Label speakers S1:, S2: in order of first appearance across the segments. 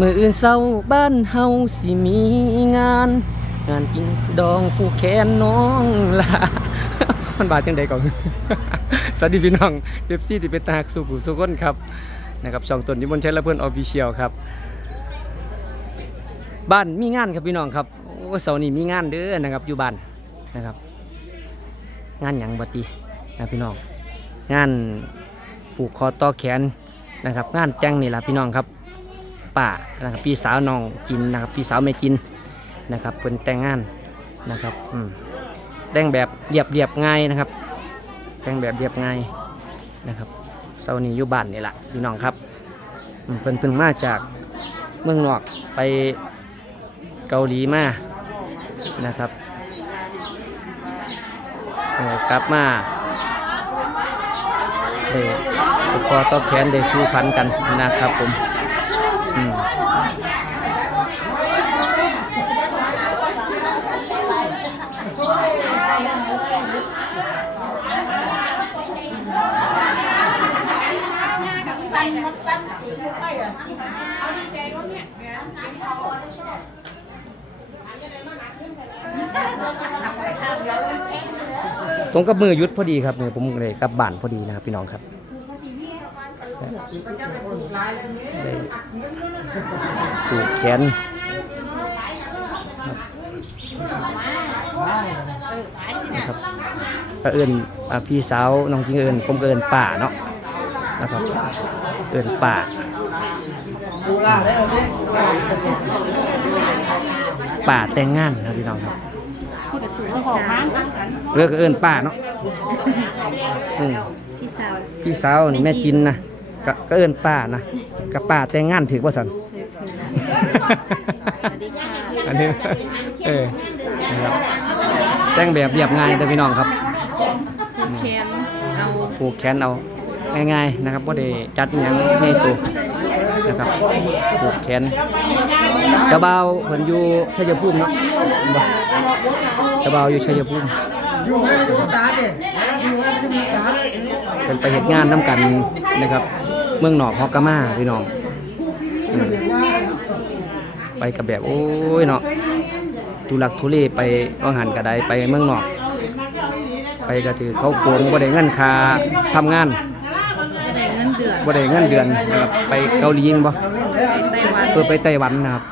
S1: มืออื่นเศร้าบ้านเฮาสิมีงาน งานกินดองผู้แขนน้องลามันบาดจังใดก่อนสวัสดีพี่น้องเอฟซีที่เป็นตาหักสุขุสุขคนครับนะครับช่องตนนิมนต์ชัยและเพื่อนออฟฟิเชียลครับ บ้านมีงานครับพี่น้องครับโอ้เสาร์นี้มีงานเด้อนะครับอยู่บ้านนะครับ งานหยังบัตินะพี่น้อง งานผูกคอต่อแขนนะครับ งานแต่งนี่แหละพี่น้องครับ ป่านะครับพี่สาวน้องจินนะครับพี่สาวแม่จินนะครับเพิ่นแต่งงานนะครับอืมแต่งแบบเรียบเรียบง่ายนะครับ แต่งแบบเรียบง่ายนะครับเสาร์นี้อยู่บ้านนี่แหละพี่น้องครับเพิ่นเพิ่งมาจากเมืองนอกไปเกาหลีมานะครับกลับมาได้ผูกคอต่อแขนได้สู้พันกันนะครับผม ตรงกับมือยุดพอดีครับมือผมเลยกลับบ้านพอดีนะครับพี่น้องครับ ได้ผูกแขนนะครับก็เอิญอ่าพี่สาวน้องจริงเอิญผมก็เอิญป่าเนาะนะครับ เอิญป่าป่าแต่งงานนะครับพี่น้องครับ
S2: พี่สาว
S1: เรียกเอิญป่าเนาะอืม
S2: พี่สาว
S1: พี่สาวนี่แม่จินนะ ก็ก็เอิญป้านะกับป้าแต่งงานถือว่าสัน
S2: สวัสดีค่ะ
S1: อันนี้เออนะครับแต่งแบบเรียบง่ายแต่พี่น้องครับ
S2: แคนเอา
S1: ผูกแขนเอาง่ายๆนะครับว่าได้จัดอหยังในตัวนะครับผูกแขนกระเบาเพิ่นอยู่ชัยภูมิเนาะบ่กระเบาอยู่ชัยภูมิ
S3: อยู่ให้มันดูตาดิอยู่ให้มันดูตาเลย
S1: เพิ่นไปเฮ็ดงานนํกันนะครับ เมืองนอกฮอกกามาพี่น้องอืมไปกับแบบโอ้ยเนาะทุลักทุเลไปว่างหันกระไดไปเมืองนอก ไปก็ถือเขาโกงบ่ได้เงินค่าทำงาน
S2: ไม่ได้เงินเดือน
S1: บ่ได้เงินเดือนนะครับไปเกาหลีบ่
S2: ไปไต้หวัน
S1: เพื่อไปไต้หวันนะครับ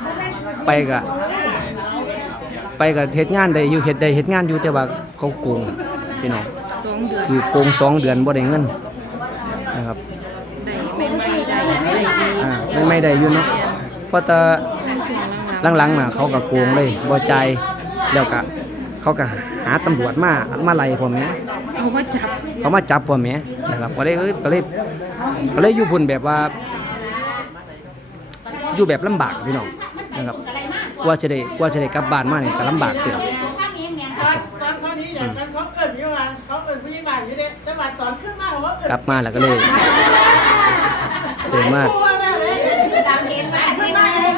S1: ไปก็ไปก็เฮ็ดงานได้อยู่เฮ็ดได้เฮ็ดงานอยู่แต่ว่าเขาโกงพี่น้อง
S2: สองเดือน
S1: คือโกงสองเดือนบ่ได้เงินนะครับ
S2: ได้ไม่ไม่ได้ได้ดี
S1: อ่าไม่ไม่ได้อยู่เนาะเพราะแต่
S2: ช่วงหลัง
S1: หลังๆน่ะเขาก็โกงเลยบ่จ่ายแล้วก็เขาก็หาตำรวจมามาไล่พวกแม่
S2: เอามาจับ
S1: เขามาจับพวกแม่นะครับก็เลยเอ้ยก็เลยก็เลยอยู่พุ่นแบบว่า อยู่แบบลำบากพี่น้องนะครับกว่าจะได้กว่าจะได้กลับบ้านมาเนี่ยก็ลำบากเติบ
S4: ตอนตอนข้อนี้อย่างนั้นเขาเอิญอยู่ว่าเขาเอิญผู้ใหญ่บ้านอยู่เด็แต่ว่าตอนขึ้นมาเขาเอิญ
S1: กลับมาแล้วก็เลย เดินมา
S4: ตัวนั่นเลยตามเกณฑ์มาที่มาเลย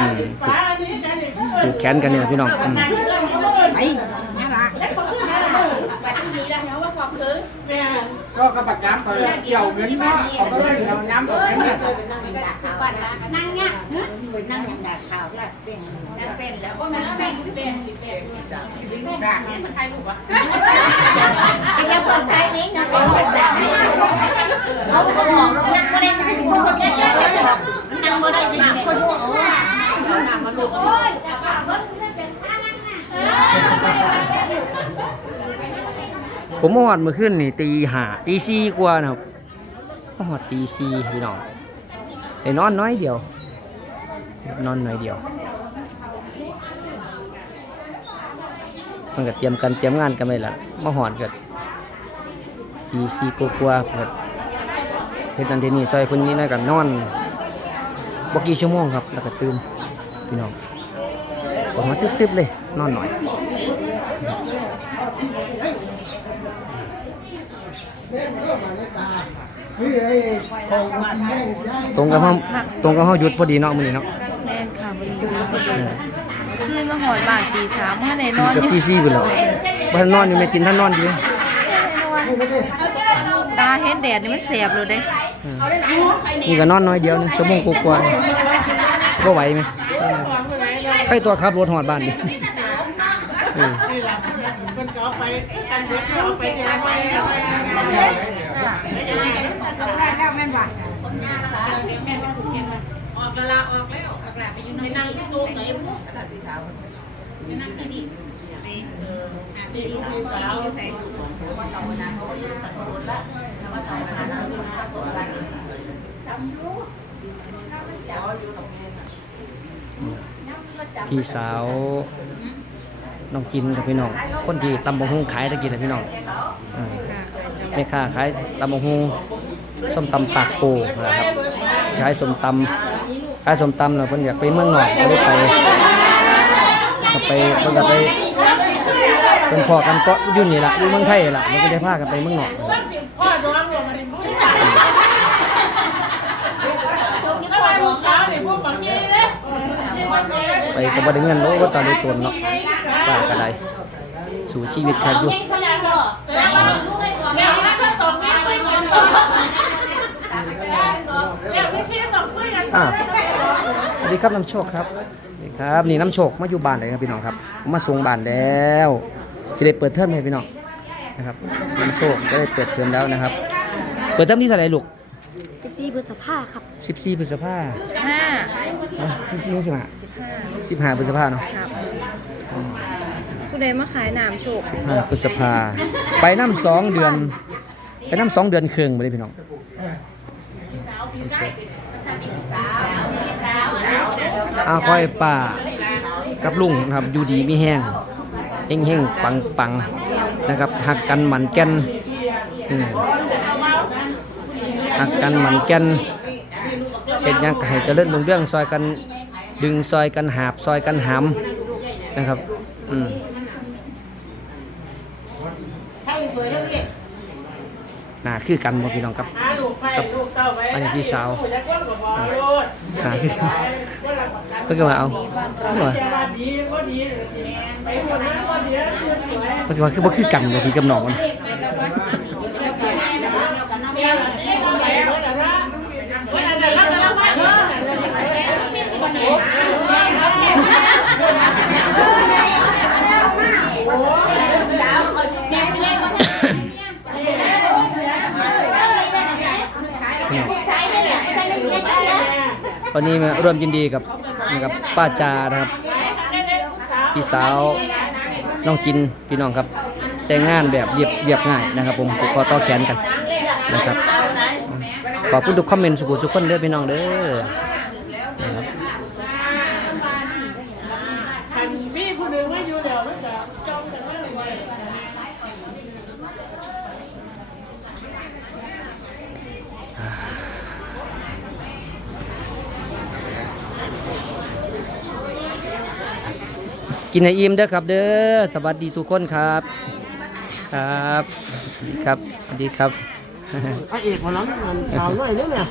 S1: อืม
S4: ฝาอันนี้กันนี่เขาเอิ
S1: ผู
S4: ญ
S1: กแขนกันเนี่ยพี่น้องอืม
S4: ไอ้นี่ละแล้วเขาขึ้นมาเลยไปที่นี้แล้วเขาว่าขอบคือแม่
S3: ก็กระปัดน้ำเขาเกี่ยวเงินเนาะเขาก็เลยเอาน้ำเอาเงินเนี่ย
S4: นั่งเนี่ยนั่งอย่างดาขาวละเป็นนั่งเป็นแล้วก็มันเป็นเป็นเป็นเป็นด่างนี่มันใครรู้วะ
S5: ไอ้เจ้าของไทยนี้นะก็บอกได้เขาก็บอกเรานั่งไม่ได้ไม่ได้คนแก่ๆนั่งไม่ได้จริงคนหัวโอ้นั่งมาลูก
S4: โอ้ยแต่ว่ารถไม่เป็นท่านั่งน่ะ
S1: ผมมาหอดเมื่อคืนนี่ตีห้าตีสี่กว่านะครับมาหอดตีสี่พี่น้องได้นอนน้อยเดียว นอนหน้อยเดียวมันก็เตรียมกันเตรียมงานกันไปละมาหอดก็ตีสี่กว่าๆเปิดเฮ็ดนันเทนี่ซอยเพิ่นนี่นะกันนอนบ่กี่ชั่วโมงครับ แล้วก็ตื่นพี่น้องออกมาตึ๊บๆเลย นอนหน่อย
S3: ซื้อไอ้ของกินได้ได้
S1: ตรงกับเฮาตรงหยุดพอดีเนาะมือนี้เนาะ
S2: ขึ้นมาหอยบาทตีสามเมื่อไหร่นอน
S1: เกือบ
S2: อยู่
S1: ตีสี่พุ่นแล้วบ่ทันนอนอยู่แม่จินท่านนอนอยู่
S2: ตาเห็นแดดนี่มันแสบเลยเด้
S1: เออนี่ก็นอนน้อยเดียวนึงชั่วโมงกว่าๆนี่บ่ไหวไหมใครตัวขับรถหอดบ้านดิเออ
S4: ออกแล้วออกแล้วออ กแล้วไปยืนในนั่งที่โต๊ะใส่พวกไปนั่งที่นี่ไปหาที่นี่ที่นี่อยู่ใส่ว่าต่อวันนั้นเขาก็ตัดโดนละว่าต่อวันนั้นตัดโดนกัน
S1: พี่สาวน้องจินกับพี่น้อง คนที่ตำบงฮงขายตะกี้นะพี่น้องอ่าแม่ค้าขายตำบงฮงส้มตำปากโปนะครับ ขายส้มตำ ขายสมตำแล้วเพิ่นอยากไปเมืองนอกก็เลยไปก็ไปเพิ่นก็ไปเป็นพอกันก็อยู่นี่ล่ะอยู่เมืองไทยล่ะมันก็ได้พากันไปเมืองนอกไปกับ่ได้เงินโอ้ว่าตอนนี้ตนเนาะป้าก็ได้สู่ชีวิตครับอยู่อ่า ดีครับน้ำโชคครับสวัสดีครับนี่น้ำโชคมาอยู่บ้านเลยครับพี่น้องครับผมมาส่งบ้านแล้วจะได้เปิดเทอมให้พี่น้องนะครับน้ำโชคก็ได้เปิดเทอมแล้วนะครับ เปิดเทอมที่เท่าไหร่ลูก
S2: 14พฤษภาครับ
S1: 14พฤษภา
S2: 5
S1: สิบสี่สิบห้าสิบห้าพฤษภาเนาะ
S2: ครับผู้ใดมาขายน้ำโชค
S1: ห้าพฤษภาไปน้ำสองเดือน ไปน้ำสองเดือนครึ่งไม่ได้พี่น้อง อาคอยป่ากับลุงนะครับอยู่ดีมีแห้งเฮงเฮงปังปังนะครับหักกันหมันแก่นหักกันหมันแก่นเป็นยังก็ให้เจริญรุ่งเรื่องซอยกันดึงซอยกันหาบซอยกันหามนะครับอืม
S5: ใช่เผยแล้วพี่
S1: ห นาคือกันบ่พี่น้องครับครับอันนี้พี่สาวหนาคือกันเพิ่งก็มาเอาเพิ่งมาเพิ่งมาคือบ่คือกันบ่พี่กับน้องมันวั วันนี้มาร่วมยินดีกับกับป้าจานะครับพี่สาวน้องจินพี่น้องครับ แต่งงานแบบเรียบเรียบง่ายนะครับ ผมผูกคอต่อแขนกันนะครับขอบคุณทุกคอมเมนต์สุขุทุกคนเด้อพี่น้องเด้อนะครับ
S6: คันมีผู้หนึ่งไม่อยู่แล้วมันจะจ้องกันว่าอะไร
S1: กินให้อิ่มเด้อครับเด้อสวัสดีทุกคนครับ ครับสวัสดีครับสวัสดีครับ
S3: พระเอกมาล้ำมันขาวหน่อยนึงเนี่ย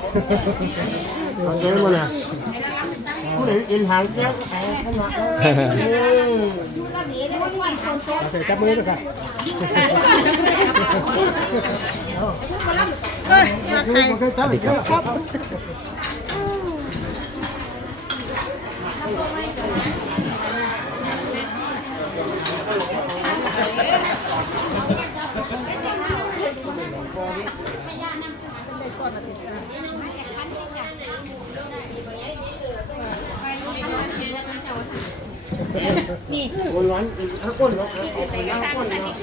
S3: เอาเจ๊มาเนี่ยผู้ใดอินหางแก้วแพ้เข้ามาใส่จับมือกันสิเอ้ยมันเคยจับอีกครั บคนร้อนทั้งก้นเนาะเอไปล้างก้นเนาะ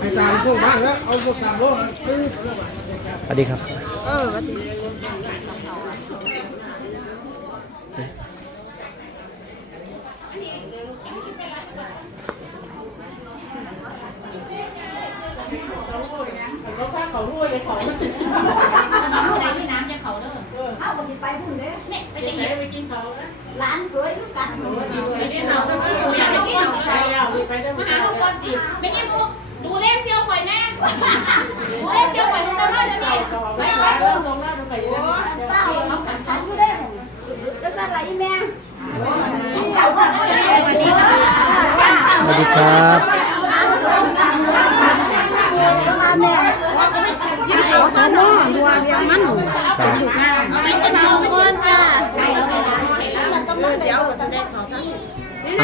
S3: ไอ้ตามพวกบ้านแล้วเอาพวกสามโลตื้อ
S1: ส วัสดีครับ
S6: เขาข้าเขารวยเลยของมัน
S4: อะไรที่น้ำจะเขาเด้อ
S5: เอาไปสิไปพุ่นเด้อ
S4: เนี่ยไปจะ
S6: ไหน
S4: เห็น
S6: ไปกินเขานะ
S5: ร้านเคยคือกัน
S6: ไปที่เราต้องกินเขาไปแล้วไปได้ไม่
S4: หา
S6: ได้
S4: ทุกคนดิไม่ใช่มุกดูเลขเซี่ยวคอยแน่ดูเลขเซี่ยวคอย
S2: สวัสดีค
S1: รับ
S5: ขอสนอหัวเรียงมัน
S2: เป็นถูกงา
S5: น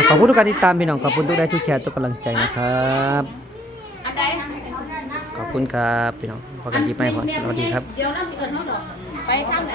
S5: ข
S1: อบคุณทุกการติดตามพี่น้องขอบคุณทุกได้ทุกแชร์ทุกกำลังใจนะครับ คุณครับพี่น้องพอกันที่ไปขอสวัสดีครับ
S5: เดี๋ยวเราจะเกิดนอกหรอไปทางไหน